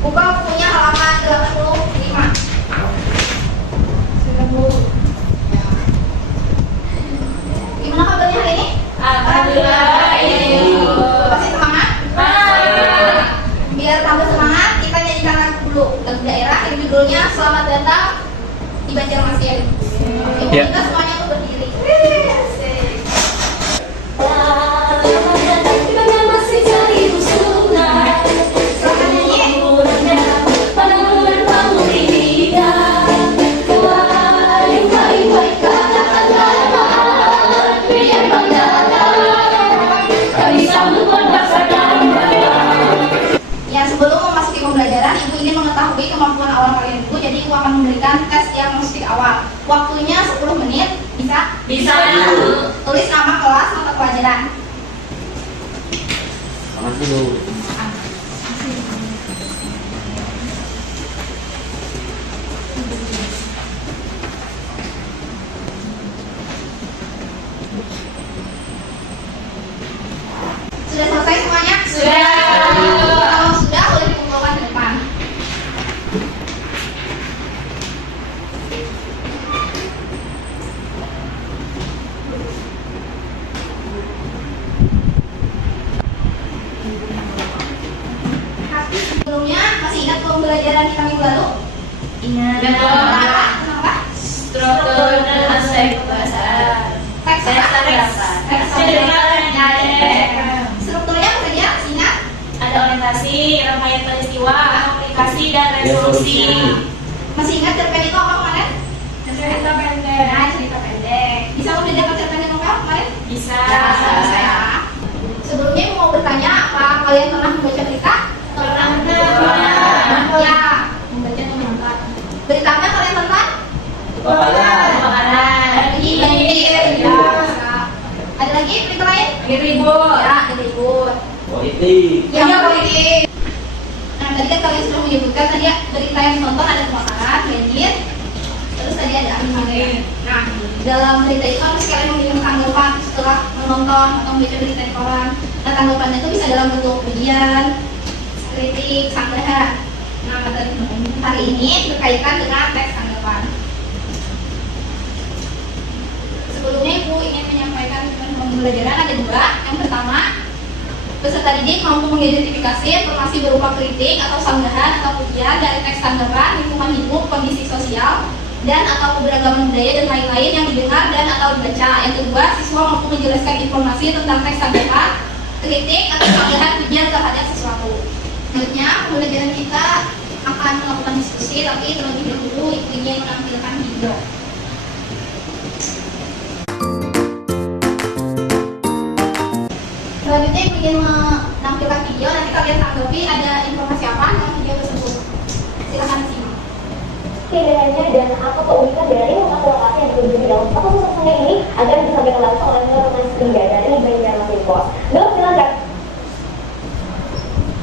Buka bukunya halaman 85. 90. Ya. Gimana kabarnya hari ini? Alhamdulillah. Masih semangat? Biar tambah semangat, kita nyanyikan lagu dulu lagu daerah yang judulnya Selamat Datang di Banjarmasin. Ya. Kita semuanya untuk berdiri. Ya, sebelum memasuki pembelajaran, Ibu ingin mengetahui kemampuan awal kalian dulu. Jadi Ibu akan memberikan tes diagnostik awal. Waktunya 10 menit. Bisa? Bisa. Tulis nama kelas atau pelajaran. Selamat dulu. Sudah selesai semuanya? Sudah. Kalau sudah, boleh dikumpulkan ke depan. Sebelumnya, masih ingat pembelajaran kita minggu lalu? Ingat. Kenapa? Kenapa? Struktur dan aspek bahasa. Teks apa? Strukturnya apa saja? Ingat? Ada orientasi, rangkaian peristiwa, aplikasi dan resolusi. Masih ingat cerpen itu apa kemarin? Cerita pendek. Nah, cerita pendek. Bisa membedakan cerpen dan novel kemarin? Bisa. Ya. Sebelumnya Ibu mau bertanya, apa kalian pernah membaca berita? Pernah. Ya, membaca dan menonton. Beritanya kalian tonton? Kebakaran. Makanan. Lagi banjir. Ya. Ada lagi berita lain? Ribut. Ya, ada ribut. Politik. Ya, politik. Nah, tadi kan kalian sudah menyebutkan tadi ya, berita yang ditonton ada kebakaran, banjir, terus tadi ada angin. Nah, dalam berita itu harus kalian memberikan tanggapan setelah menonton atau membaca berita di koran. Nah, tanggapannya itu bisa dalam bentuk pujian, kritik, sanggahan. Nah, materi hari ini berkaitan dengan teks tanggapan. Sebelumnya Ibu ingin menyampaikan pembelajaran ada dua. Yang pertama, peserta didik mampu mengidentifikasi informasi berupa kritik atau sanggahan atau pujian dari teks tanggapan, lingkungan hidup, kondisi sosial, dan atau keberagaman budaya dan lain-lain yang didengar dan atau dibaca. Yang kedua, siswa mampu menjelaskan informasi tentang teks tanggapan, kritik atau sanggahan pujian terhadap sesuatu. Selanjutnya, pembelajaran kita akan melakukan diskusi, tapi terlebih dahulu Ibu ingin menampilkan video. Selanjutnya Ibu ingin menampilkan video, nanti kalian tanggapi ada informasi apa dalam video tersebut. Silakan simak. Keindahannya dan apa keunikan dari lokasi lokasi yang dikunjungi dalam satu susur sungai ini agar disampaikan langsung oleh Mas Rinda dari Banjarmasin Pos. Dok, silakan.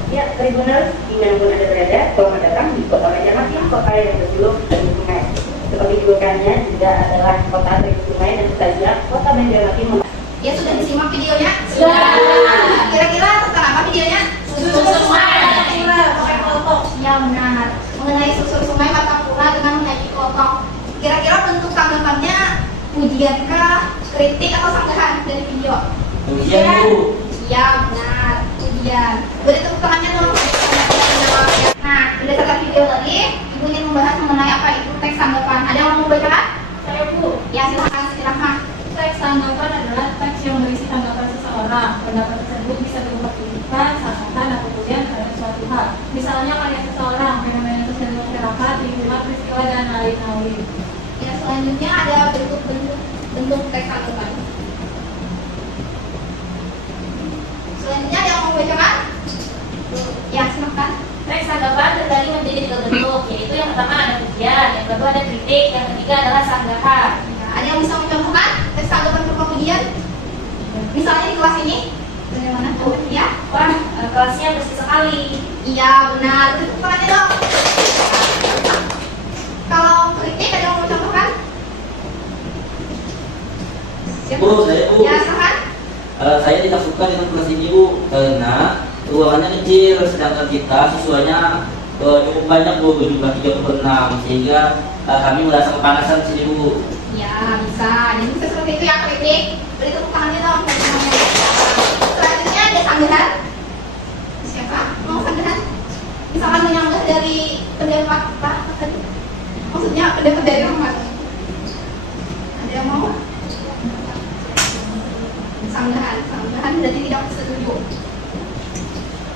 Ya, Tribuners, dimanapun Anda berada, selamat datang di Kota Banjarmasin, kota yang berjuluk Tribu Sungai. Seperti julukannya juga adalah kota Tribu Sungai dan saja Kota Banjarmasin. Ya, sudah disimak videonya? Sudah. Kira-kira tentang apa videonya? Susur sungai. Pakai kelotok. Ya, benar. Mengenai susur sungai Martapura dengan menyanyi kelotok. Kira-kira bentuk tanggapannya pujiankah, kritik atau sanggahan dari video? Pujian, Bu. Iya, benar. Pujian. Beri tepuk tangannya dong. Nah, berdasarkan video tadi, Ibu ingin membahas mengenai apa itu teks tanggapan. Ada yang mau membacakan? Saya Bu. Ya, silakan. Teks tanggapan adalah teks yang berisi tanggapan seseorang. Pendapat tersebut bisa berupa kritikan, sanggahan, atau pujian terhadap suatu hal. Misalnya karya seseorang, fenomena sosial masyarakat, lingkungan, peristiwa, dan lain-lain. Ya, selanjutnya ada bentuk teks tanggapan. Selanjutnya ada yang mau membacakan? Ya, silakan. Teks tanggapan terbagi menjadi tiga bentuk, yaitu yang pertama ada pujian, yang kedua ada kritik, yang ketiga adalah sanggahan. Ya, ada yang bisa mencontohkan teks tanggapan berupa pujian? Misalnya di kelas ini, bagaimana? Ya, Wah, kelasnya bersih sekali. iya benar. Tepuk tangannya dong. Kalau kritik ada yang mau mencontohkan? Siapa? Bu, saya Bu. Ya, silakan. Saya tidak suka dengan kelas ini, Bu, karena ruangannya kecil, sedangkan kita siswanya cukup banyak Bu, berjumlah 36 sehingga kami merasa kepanasan di sini Bu. Ya, bisa. Jadi seperti itu ya kritik. Beri tepuk tangannya dong. Selanjutnya ada sanggahan. Siapa? Mau sanggahan? Misalkan menyanggah dari pendapat apa tadi? Maksudnya pendapat dari Rahmat. Ada yang mau? Sanggahan berarti tidak setuju.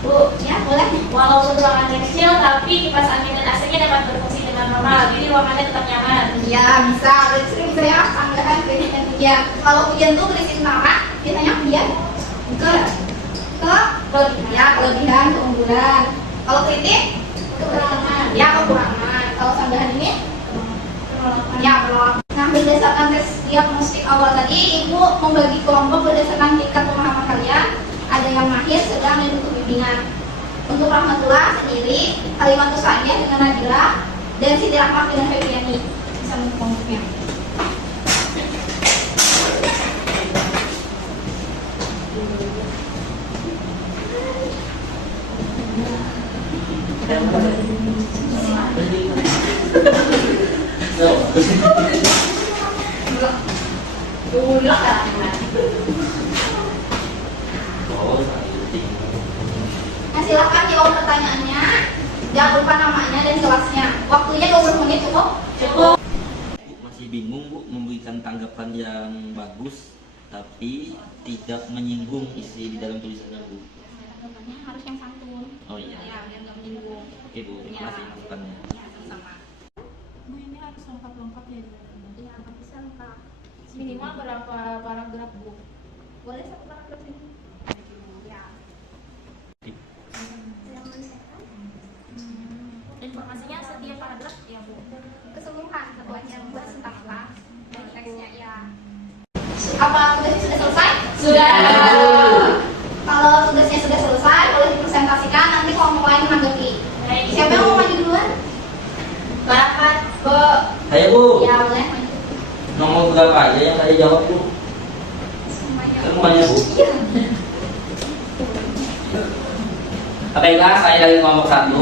Bu, ya boleh. Walaupun ruangannya kecil, tapi kipas angin dan AC-nya dapat berfungsi dengan normal, jadi ruangannya tetap nyaman. Ya bisa. Berarti sering bisa ya sanggahan kritik dan hujan. Kalau hujan tuh berisi tentara, biasanya hujan kelebihan, keunggulan. Kalau kritik kekurangan. Ya kekurangan. Kalau sanggahan ini ya penolakan. Nah, berdasarkan tes diagnostik awal tadi, Ibu membagi kelompok berdasarkan tingkat pemahaman kalian. Ada yang mahir, sedang, dan butuh bimbingan. Untuk Rahmatullah sendiri, Kalimatus Saniah dengan Nadira, dan Siti Rahmat dengan Febriani. Bisa untuk kelompoknya. Nah, silakan jawab pertanyaannya. Jangan lupa namanya dan kelasnya. Waktunya 20 menit cukup? Cukup. Masih bingung Bu memberikan tanggapan yang bagus tapi tidak menyinggung isi di dalam tulisannya Bu. Tanggapannya harus yang santun. Oh iya. Ya, biar nggak menyinggung. Oke Bu, terima kasih masukannya. Ya, sama-sama. Bu, ini harus lengkap-lengkap ya. Ya, bisa lengkap. Minimal berapa paragraf, Bu? Boleh satu paragraf ini? Ya. Informasinya setiap paragraf ya, Bu. Keseluruhan ketuanya membahas tentang apa? Dan teksnya ya. Apa tugasnya sudah selesai? Sudah. Kalau tugasnya sudah selesai, boleh dipresentasikan. Nanti kelompok lain menanggapi. Baik. Siapa yang mau maju duluan? Rahmat. Bu. Saya Bu, Ya, boleh maju. nomor berapa aja yang saya jawab Bu? Semuanya Bu. Iya. Baiklah, saya dari kelompok 1,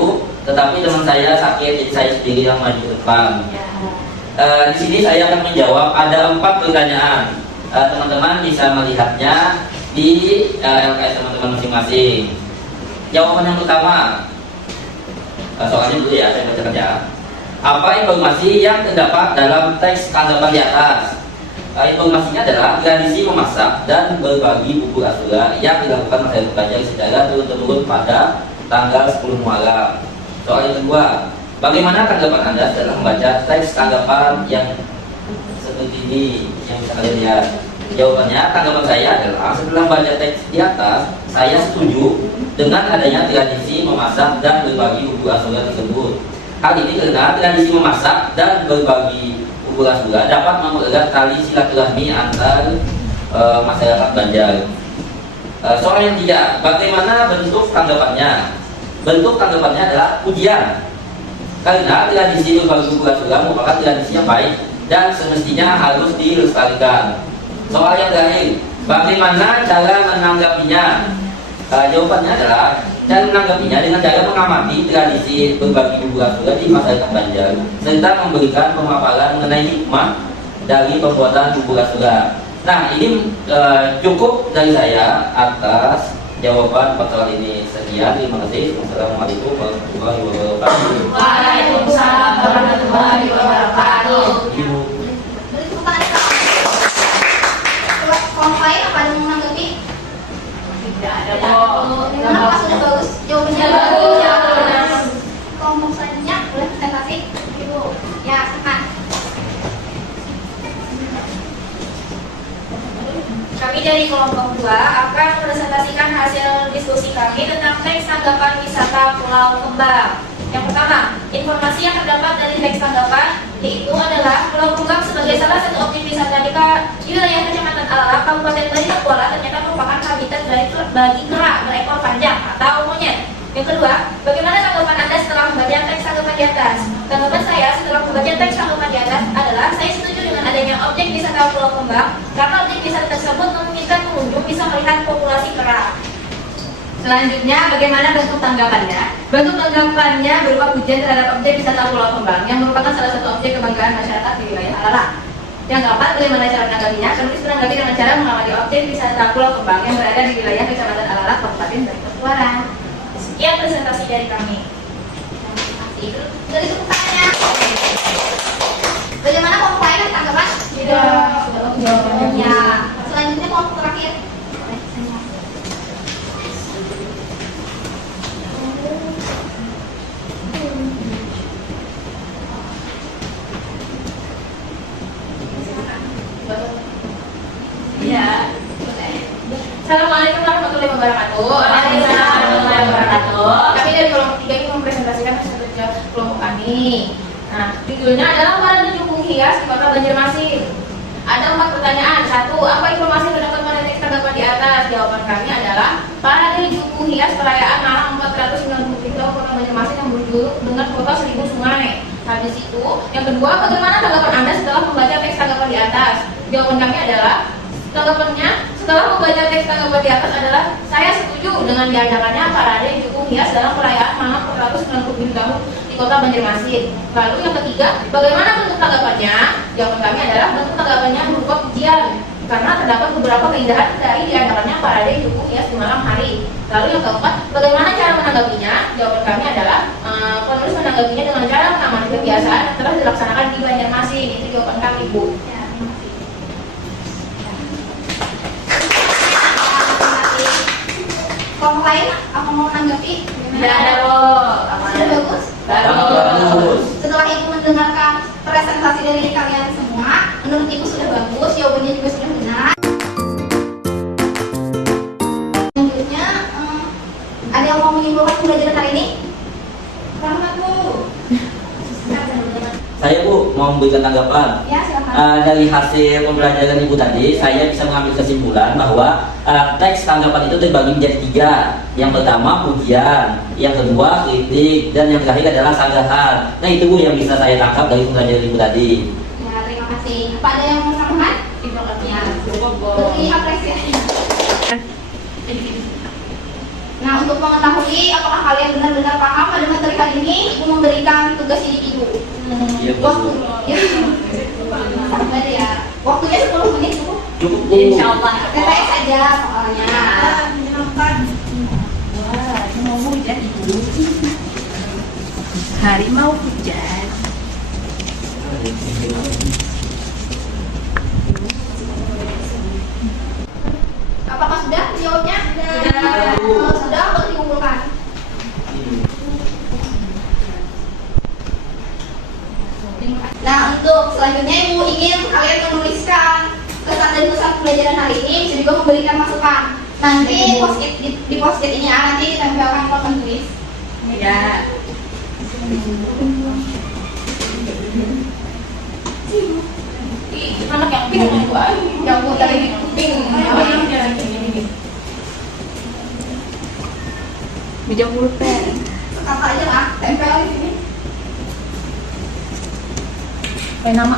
tetapi teman saya sakit, jadi saya sendiri yang maju ke depan. Di sini saya akan menjawab ada 4 pertanyaan. Teman-teman bisa melihatnya di LKS teman-teman masing-masing. Jawaban yang pertama, soalnya dulu ya, saya bacakan ya. Apa informasi yang terdapat dalam teks tanggapan di atas? Informasinya adalah tradisi memasak dan berbagi bubur asura yang dilakukan masyarakat Banjar secara turun-temurun pada tanggal 10 Muharram. Soal yang kedua, bagaimana tanggapan Anda setelah membaca teks tanggapan yang seperti ini yang bisa kalian lihat? Jawabannya, tanggapan saya adalah setelah membaca teks di atas, saya setuju dengan adanya tradisi memasak dan berbagi bubur asura tersebut. Hal ini karena tradisi memasak dan berbagi bubur asura dapat mempererat tali silaturahmi antar masyarakat Banjar. Soal yang ketiga, bagaimana bentuk tanggapannya? Bentuk tanggapannya adalah pujian. Karena tradisi berbagi bubur asura merupakan tradisi yang baik dan semestinya harus dilestarikan. Soal yang terakhir, bagaimana cara menanggapinya? Jawabannya adalah dan menanggapinya dengan cara mengamati tradisi berbagi bubur asura di masyarakat Banjar serta memberikan pemaparan mengenai hikmah dari pembuatan bubur asura. Nah, ini cukup dari saya atas jawaban persoalan ini. Sekian, terima kasih. Wassalamualaikum warahmatullahi wabarakatuh. Waalaikumsalam warahmatullahi wabarakatuh. Ibu. Beri tepuk tangan. Kelompok lain apa ada yang mau menanggapi? Tidak ada, Bu. Kenapa sudah bagus? Jawabannya Sudah bagus. bagus. Kelompok selanjutnya boleh presentasi, Ibu. Ya, silakan. Kami dari kelompok 2 akan mempresentasikan hasil diskusi kami tentang teks tanggapan wisata Pulau Kembang. Yang pertama, informasi yang terdapat dari teks tanggapan yaitu adalah Pulau Kembang sebagai salah satu objek wisata di wilayah Kecamatan Alalak, Kabupaten Bali Kuala ternyata merupakan habitat bagi kera berekor panjang atau monyet. Yang kedua, bagaimana tanggapan Anda setelah membaca teks tanggapan di atas? Tanggapan saya setelah membaca teks tanggapan di atas adalah saya setuju dengan adanya objek wisata Pulau Kembang karena objek wisata tersebut memungkinkan pengunjung bisa melihat populasi kera. Selanjutnya, bagaimana bentuk tanggapannya? Bentuk tanggapannya berupa pujian terhadap objek wisata Pulau Kembang yang merupakan salah satu objek kebanggaan masyarakat di wilayah Ararak. Yang keempat, bagaimana cara menanggapinya? Penulis menanggapi dengan cara mengamati objek wisata Pulau Kembang yang berada di wilayah Kecamatan Ararak, Kabupaten Baritokuala. Sekian presentasi dari kami. Itu dari semuanya. Bagaimana kelompok lain ada tanggapan? Ya. Selanjutnya kelompok terakhir. Iya. Assalamualaikum warahmatullahi wabarakatuh. Waalaikumsalam warahmatullahi wabarakatuh. Kami dari kelompok 3 ini mempresentasikan hasil kerja kelompok kami. Nah, judulnya adalah Warna Jukung Hias di Kota Banjarmasin. Ada 4 pertanyaan. 1. Apa informasi terdapat pada teks tanggapan di atas? Jawaban kami adalah Parade Jukung Hias perayaan Malang 493 Kota Banjarmasin yang berjuluk dengan kota 1000 sungai. Habis itu, yang kedua, bagaimana tanggapan Anda setelah membaca teks tanggapan di atas? Jawaban kami adalah tanggapannya setelah membaca teks tanggapan di atas adalah saya setuju dengan diadakannya Parade Jukung Hias dalam perayaan Malang 497 tahun di Kota Banjarmasin. Lalu yang ketiga, bagaimana bentuk tanggapannya? Jawaban kami adalah bentuk tanggapannya berupa pujian karena terdapat beberapa keindahan dari diadakannya Parade Jukung Hias di malam hari. Lalu yang keempat, bagaimana cara menanggapinya? Jawaban kami adalah penulis menanggapinya dengan cara mengamati kebiasaan yang telah dilaksanakan di Banjarmasin. Itu jawaban kami, Bu. Kelompok lain apa mau menanggapi? Tidak ada, Bu. Sudah bagus. Bagus. Setelah ibu mendengarkan presentasi dari kalian semua, menurut ibu sudah bagus, jawabannya juga sudah benar. Selanjutnya, ada yang mau menyimpulkan pembelajaran hari ini? Selamat, Bu. Saya Bu mau memberikan tanggapan. Ya, silakan. Dari hasil pembelajaran Ibu tadi, saya bisa mengambil kesimpulan bahwa teks tanggapan itu terbagi menjadi 3. Yang pertama pujian, yang kedua kritik, dan yang terakhir adalah sanggahan. Nah itu Bu yang bisa saya tangkap dari pembelajaran Ibu tadi. Ya, terima kasih. Apa ada yang mau menambahkan? Terima kasih. Ya, Cukup, Bu. beri apresiasi. Nah, untuk mengetahui apakah kalian benar-benar paham pada materi hari ini, ibu memberikan tugas individu. Iya, Bu. Waktu, ya, ada ya. Waktunya 10 menit, Bu. Cukup Bu. Insya Allah. TTS saja soalnya. Wah, mau hujan Ibu. Harimau hujan. Apakah sudah jawabnya? Sudah. Kalau sudah, boleh dikumpulkan. Nah, untuk selanjutnya ibu ingin kalian menuliskan kesan dan pesan pembelajaran hari ini, bisa juga memberikan masukan. Nanti di post-it ini nanti ditempelkan papan tulis. Ya. Anak yang pink Bu. Yang Bu tadi pink. Bijak pulpen. Kata aja lah, tempel di sini. Kayak nama.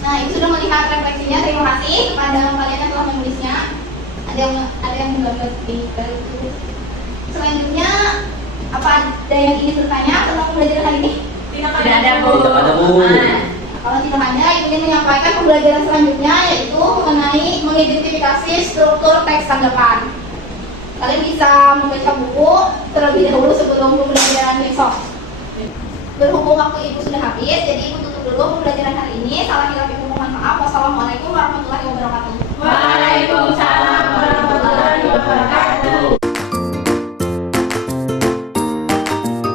Nah, ibu sudah melihat refleksinya. Terima kasih kepada kalian yang telah menulisnya. Ada yang menggambar di itu. Selanjutnya, apa ada yang ingin bertanya tentang pembelajaran hari ini? Tidak ada, Bu. Tidak ada, Bu. Kalau tidak ada, ibu ingin menyampaikan pembelajaran selanjutnya, yaitu mengenai mengidentifikasi struktur teks tanggapan. Kalian bisa membaca buku terlebih dahulu sebelum pembelajaran besok. Berhubung waktu ibu sudah habis, jadi ibu tutup dulu pembelajaran hari ini. Salah hilaf ibu mohon maaf. Wassalamualaikum warahmatullahi wabarakatuh.